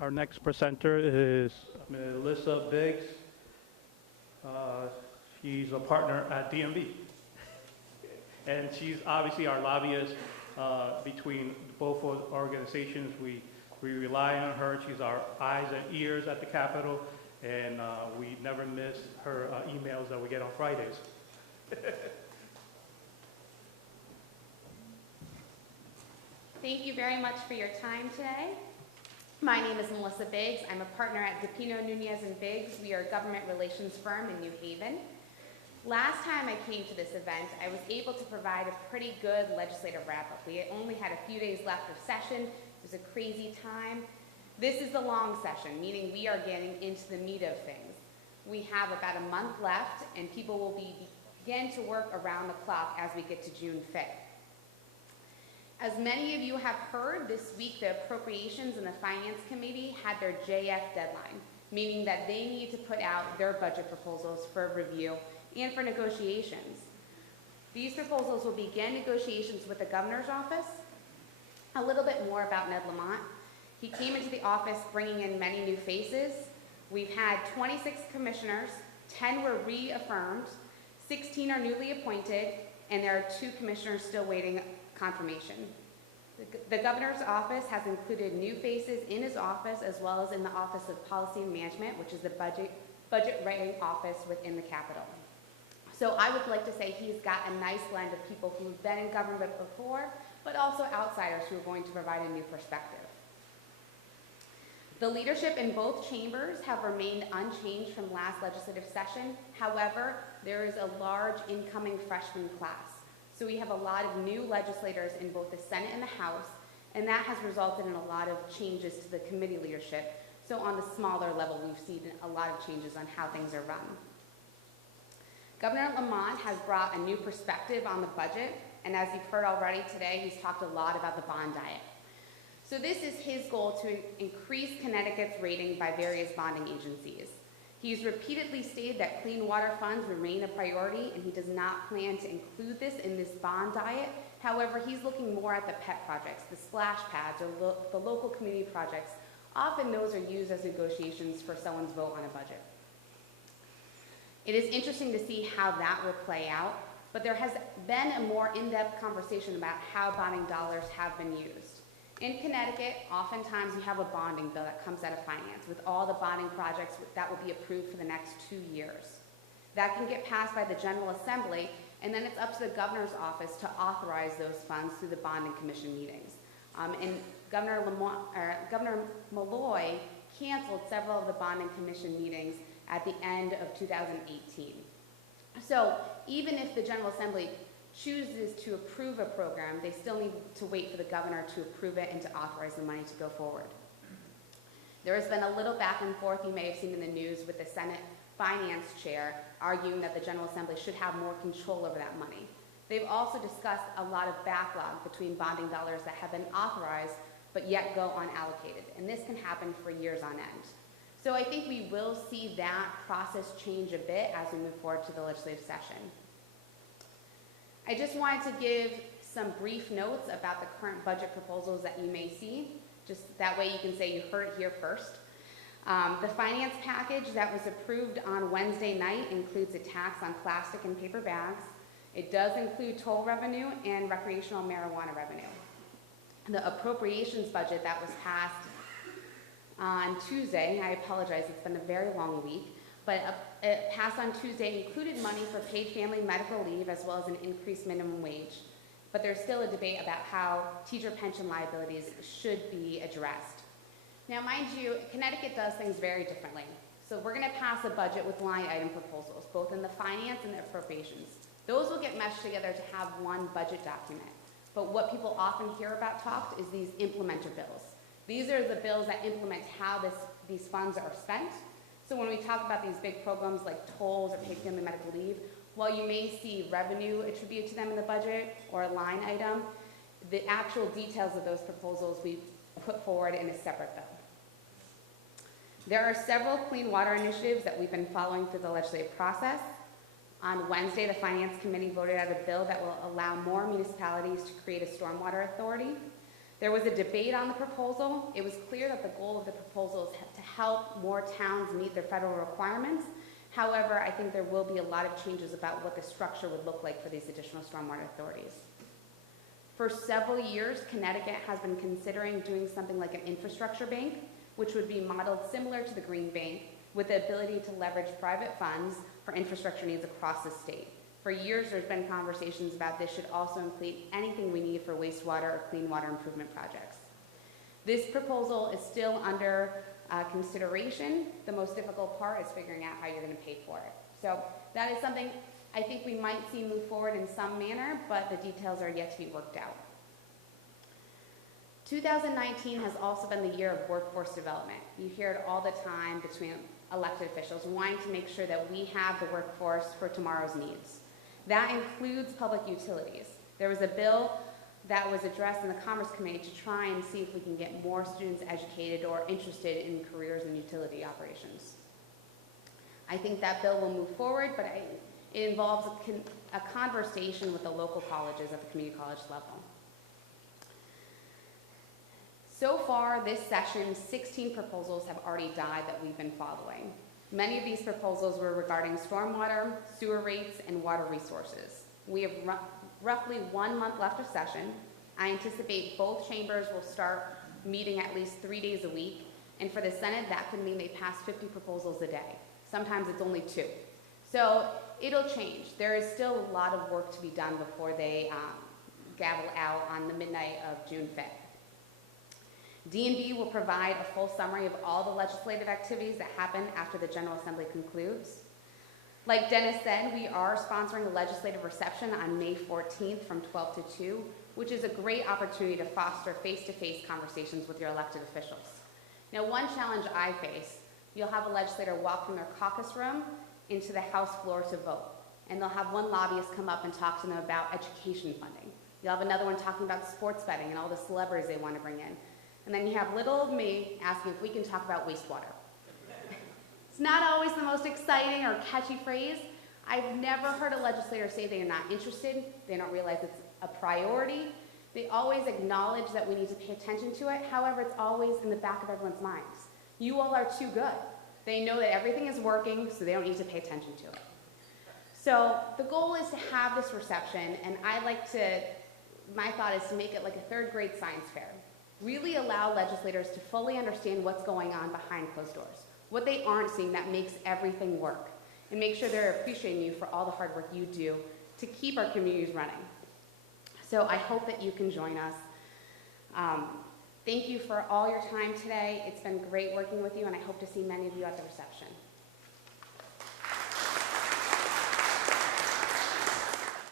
Our next presenter is Melissa Biggs. She's a partner at DMV. And she's obviously our lobbyist between both organizations. We rely on her. She's our eyes and ears at the Capitol, and we never miss her emails that we get on Fridays. Thank you very much for your time today. My name is Melissa Biggs. I'm a partner at DePino, Nunez & Biggs. We are a government relations firm in New Haven. Last time I came to this event, I was able to provide a pretty good legislative wrap-up. We only had a few days left of session. It was a crazy time. This is the long session, meaning we are getting into the meat of things. We have about a month left, and people will begin to work around the clock as we get to June 5th. As many of you have heard, this week the Appropriations and the Finance Committee had their JF deadline, meaning that they need to put out their budget proposals for review and for negotiations. These proposals will begin negotiations with the governor's office. A little bit more about Ned Lamont. He came into the office bringing in many new faces. We've had 26 commissioners, 10 were reaffirmed, 16 are newly appointed, and there are 2 commissioners still waiting confirmation. The governor's office has included new faces in his office as well as in the Office of Policy and Management, which is the budget writing office within the Capitol. So I would like to say he's got a nice blend of people who've been in government before, but also outsiders who are going to provide a new perspective. The leadership in both chambers have remained unchanged from last legislative session. However, there is a large incoming freshman class. So we have a lot of new legislators in both the Senate and the House, and that has resulted in a lot of changes to the committee leadership. So on the smaller level, we've seen a lot of changes on how things are run. Governor Lamont has brought a new perspective on the budget, and as you've heard already today, he's talked a lot about the bond diet. So this is his goal to increase Connecticut's rating by various bonding agencies. He's repeatedly stated that clean water funds remain a priority, and he does not plan to include this in this bond diet. However, he's looking more at the pet projects, the splash pads, or the local community projects. Often those are used as negotiations for someone's vote on a budget. It is interesting to see how that will play out, but there has been a more in-depth conversation about how bonding dollars have been used. In Connecticut, oftentimes you have a bonding bill that comes out of finance with all the bonding projects that will be approved for the next 2 years. That can get passed by the General Assembly, and then it's up to the governor's office to authorize those funds through the bonding commission meetings. And Governor Malloy canceled several of the bonding commission meetings at the end of 2018. So even if the General Assembly chooses to approve a program, they still need to wait for the governor to approve it and to authorize the money to go forward. There has been a little back and forth, you may have seen in the news, with the Senate Finance Chair arguing that the General Assembly should have more control over that money. They've also discussed a lot of backlog between bonding dollars that have been authorized but yet go unallocated, and this can happen for years on end. So I think we will see that process change a bit as we move forward to the legislative session. I just wanted to give some brief notes about the current budget proposals that you may see. Just that way you can say you heard it here first. The finance package that was approved on Wednesday night includes a tax on plastic and paper bags. It does include toll revenue and recreational marijuana revenue. The appropriations budget that was passed on Tuesday, I apologize, it's been a very long week, but it passed on Tuesday, included money for paid family medical leave as well as an increased minimum wage. But there's still a debate about how teacher pension liabilities should be addressed. Now, mind you, Connecticut does things very differently. So we're going to pass a budget with line item proposals, both in the finance and the appropriations. Those will get meshed together to have one budget document. But what people often hear about talked is these implementer bills. These are the bills that implement how these funds are spent. So when we talk about these big programs like tolls or paid family medical leave, while you may see revenue attributed to them in the budget or a line item, the actual details of those proposals we put forward in a separate bill. There are several clean water initiatives that we've been following through the legislative process. On Wednesday, the Finance Committee voted out a bill that will allow more municipalities to create a stormwater authority. There was a debate on the proposal. It was clear that the goal of the proposal is to help more towns meet their federal requirements. However, I think there will be a lot of changes about what the structure would look like for these additional stormwater authorities. For several years, Connecticut has been considering doing something like an infrastructure bank, which would be modeled similar to the Green Bank, with the ability to leverage private funds for infrastructure needs across the state. For years, there's been conversations about this should also include anything we need for wastewater or clean water improvement projects. This proposal is still under consideration. The most difficult part is figuring out how you're going to pay for it. So that is something I think we might see move forward in some manner, but the details are yet to be worked out. 2019 has also been the year of workforce development. You hear it all the time between elected officials wanting to make sure that we have the workforce for tomorrow's needs. That includes public utilities. There was a bill that was addressed in the Commerce Committee to try and see if we can get more students educated or interested in careers in utility operations. I think that bill will move forward, but it involves a conversation with the local colleges at the community college level. So far this session, 16 proposals have already died that we've been following. Many of these proposals were regarding stormwater, sewer rates, and water resources. We have roughly 1 month left of session. I anticipate both chambers will start meeting at least 3 days a week, and for the Senate, that could mean they pass 50 proposals a day. Sometimes it's only 2. So it'll change. There is still a lot of work to be done before they gavel out on the midnight of June 5th. D&B will provide a full summary of all the legislative activities that happen after the General Assembly concludes. Like Dennis said, we are sponsoring a legislative reception on May 14th from 12 to 2, which is a great opportunity to foster face-to-face conversations with your elected officials. Now, one challenge I face, you'll have a legislator walk from their caucus room into the House floor to vote, and they'll have one lobbyist come up and talk to them about education funding. You'll have another one talking about sports betting and all the celebrities they want to bring in. And then you have little old me asking if we can talk about wastewater. It's not always the most exciting or catchy phrase. I've never heard a legislator say they are not interested, they don't realize it's a priority. They always acknowledge that we need to pay attention to it. However, it's always in the back of everyone's minds. You all are too good. They know that everything is working, so they don't need to pay attention to it. So the goal is to have this reception, and my thought is to make it like a 3rd grade science fair. Really allow legislators to fully understand what's going on behind closed doors, what they aren't seeing that makes everything work, and make sure they're appreciating you for all the hard work you do to keep our communities running. So I hope that you can join us. Thank you for all your time today. It's been great working with you, and I hope to see many of you at the reception.